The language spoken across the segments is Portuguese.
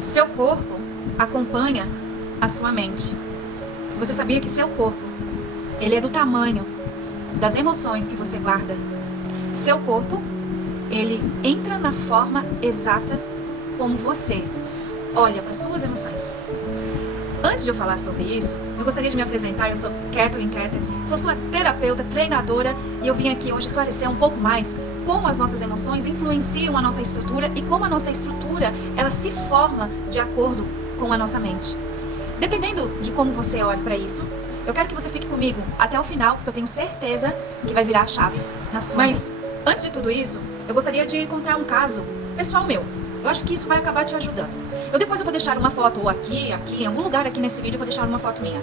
Seu corpo acompanha a sua mente. Você sabia que seu corpo, ele é do tamanho das emoções que você guarda? Seu corpo, ele entra na forma exata como você olha para suas emoções. Antes de eu falar sobre isso, eu gostaria de me apresentar. Eu sou Kathleen Ketter, sou sua terapeuta, treinadora, e eu vim aqui hoje esclarecer um pouco mais como as nossas emoções influenciam a nossa estrutura e como a nossa estrutura, ela se forma de acordo com a nossa mente. Dependendo de como você olha para isso, eu quero que você fique comigo até o final, porque eu tenho certeza que vai virar a chave na sua vida. Mas, antes de tudo isso, eu gostaria de contar um caso pessoal meu. Eu acho que isso vai acabar te ajudando. Depois eu vou deixar uma foto, ou aqui, em algum lugar aqui nesse vídeo eu vou deixar uma foto minha.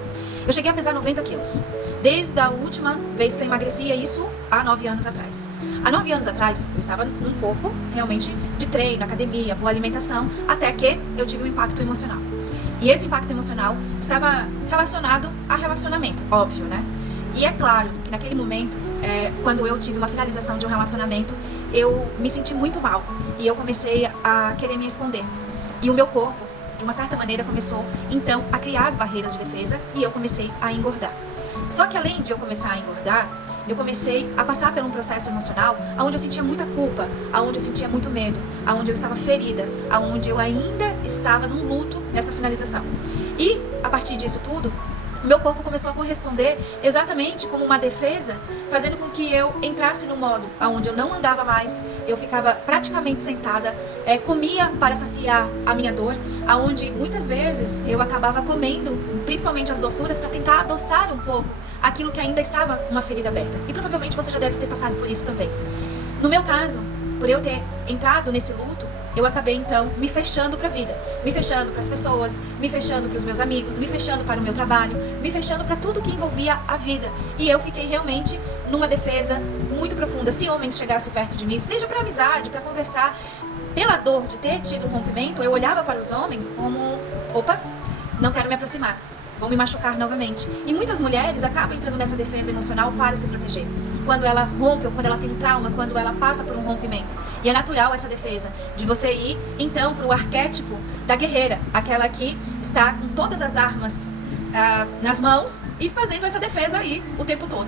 Eu cheguei a pesar 90 quilos. Desde a última vez que eu emagrecia, isso há 9 anos atrás. Há 9 anos atrás, eu estava num corpo realmente de treino, academia, boa alimentação, até que eu tive um impacto emocional. E esse impacto emocional estava relacionado a relacionamento, óbvio, né? E é claro que naquele momento, quando eu tive uma finalização de um relacionamento, eu me senti muito mal. E eu comecei a querer me esconder. E o meu corpo, de uma certa maneira, começou, então, a criar as barreiras de defesa e eu comecei a engordar. Só que além de eu começar a engordar, eu comecei a passar por um processo emocional onde eu sentia muita culpa, onde eu sentia muito medo, onde eu estava ferida, onde eu ainda estava num luto nessa finalização. E, a partir disso tudo, meu corpo começou a corresponder exatamente como uma defesa, fazendo com que eu entrasse no modo onde eu não andava mais, eu ficava praticamente sentada, comia para saciar a minha dor, onde muitas vezes eu acabava comendo, principalmente as doçuras, para tentar adoçar um pouco aquilo que ainda estava uma ferida aberta. E provavelmente você já deve ter passado por isso também. No meu caso, por eu ter entrado nesse luto, eu acabei então me fechando para a vida, me fechando para as pessoas, me fechando para os meus amigos, me fechando para o meu trabalho, me fechando para tudo que envolvia a vida. E eu fiquei realmente numa defesa muito profunda. Se homens chegassem perto de mim, seja para amizade, para conversar, pela dor de ter tido um rompimento, eu olhava para os homens como, opa, não quero me aproximar, vão me machucar novamente. E muitas mulheres acabam entrando nessa defesa emocional para se proteger. Quando ela rompe, ou quando ela tem um trauma, quando ela passa por um rompimento. E é natural essa defesa, de você ir, então, para o arquétipo da guerreira, aquela que está com todas as armas nas mãos e fazendo essa defesa aí o tempo todo.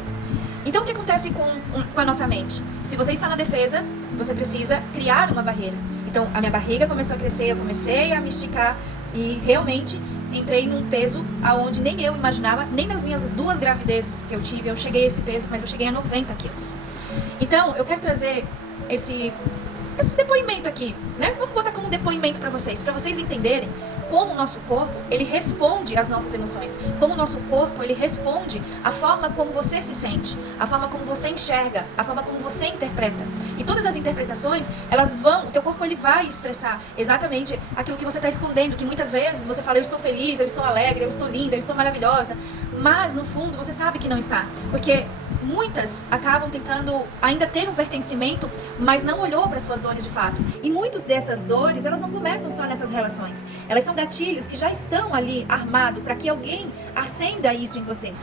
Então, o que acontece com a nossa mente? Se você está na defesa, você precisa criar uma barreira. Então, a minha barriga começou a crescer, eu comecei a me esticar e realmente entrei num peso aonde nem eu imaginava, nem nas minhas 2 gravidezes que eu tive, eu cheguei a esse peso, mas eu cheguei a 90 quilos. Então, eu quero trazer esse depoimento aqui, né? Vamos botar como um depoimento para vocês entenderem como o nosso corpo, ele responde às nossas emoções, como o nosso corpo, ele responde à forma como você se sente, à forma como você enxerga, à forma como você interpreta. E todas as interpretações, elas vão, o teu corpo, ele vai expressar exatamente aquilo que você está escondendo, que muitas vezes você fala, eu estou feliz, eu estou alegre, eu estou linda, eu estou maravilhosa, mas no fundo você sabe que não está, porque muitas acabam tentando ainda ter um pertencimento, mas não olhou para suas dores de fato. E muitas dessas dores, elas não começam só nessas relações. Elas são gatilhos que já estão ali armados para que alguém acenda isso em você.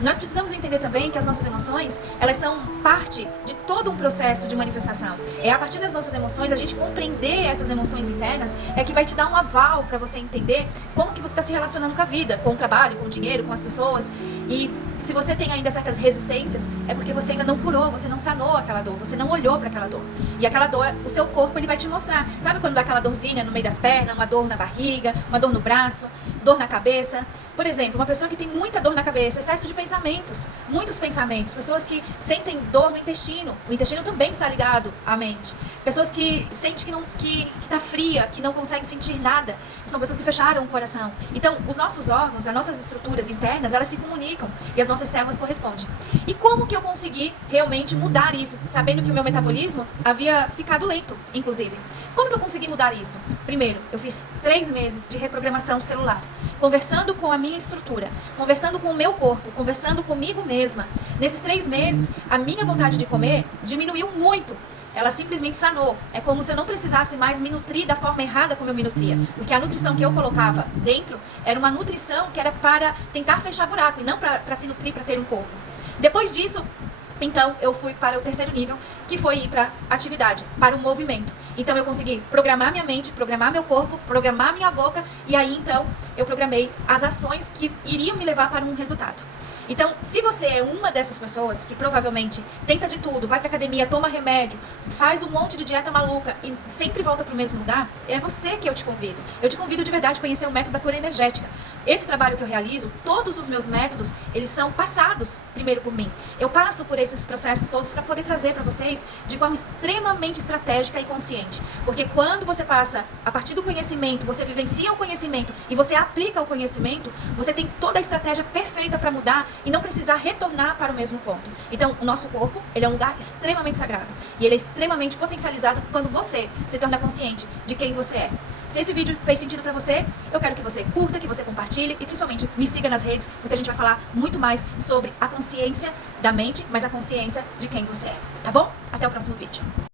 Nós precisamos entender também que as nossas emoções, elas são parte de todo um processo de manifestação. É a partir das nossas emoções, a gente compreender essas emoções internas, é que vai te dar um aval para você entender como que você está se relacionando com a vida, com o trabalho, com o dinheiro, com as pessoas. E se você tem ainda certas resistências, é porque você ainda não curou, você não sanou aquela dor, você não olhou para aquela dor. E aquela dor, o seu corpo, ele vai te mostrar. Sabe quando dá aquela dorzinha no meio das pernas, uma dor na barriga, uma dor no braço, dor na cabeça? Por exemplo, uma pessoa que tem muita dor na cabeça, excesso de pensamentos, muitos pensamentos, pessoas que sentem dor no intestino, o intestino também está ligado à mente. Pessoas que sentem que está fria, que não conseguem sentir nada, são pessoas que fecharam o coração. Então, os nossos órgãos, as nossas estruturas internas, elas se comunicam e as nossas células correspondem. E como que eu consegui realmente mudar isso, sabendo que o meu metabolismo havia ficado lento, inclusive? Como que eu consegui mudar isso? Primeiro, eu fiz 3 meses de reprogramação celular, conversando com a minha estrutura, conversando com o meu corpo, conversando comigo mesma. Nesses 3 meses, a minha vontade de comer diminuiu muito. Ela simplesmente sanou. É como se eu não precisasse mais me nutrir da forma errada como eu me nutria. Porque a nutrição que eu colocava dentro era uma nutrição que era para tentar fechar buraco e não para se nutrir, para ter um corpo. Depois disso, então eu fui para o 3º nível, que foi ir para atividade, para o movimento. Então eu consegui programar minha mente, programar meu corpo, programar minha boca, e aí então eu programei as ações que iriam me levar para um resultado. Então, se você é uma dessas pessoas que provavelmente tenta de tudo, vai pra academia, toma remédio, faz um monte de dieta maluca e sempre volta pro mesmo lugar, é você que eu te convido. Eu te convido de verdade a conhecer o método da cura energética. Esse trabalho que eu realizo, todos os meus métodos, eles são passados primeiro por mim. Eu passo por esses processos todos para poder trazer para vocês de forma extremamente estratégica e consciente. Porque quando você passa a partir do conhecimento, você vivencia o conhecimento e você aplica o conhecimento, você tem toda a estratégia perfeita para mudar e não precisar retornar para o mesmo ponto. Então, o nosso corpo, ele é um lugar extremamente sagrado. E ele é extremamente potencializado quando você se torna consciente de quem você é. Se esse vídeo fez sentido pra você, eu quero que você curta, que você compartilhe e principalmente me siga nas redes, porque a gente vai falar muito mais sobre a consciência da mente, mas a consciência de quem você é. Tá bom? Até o próximo vídeo.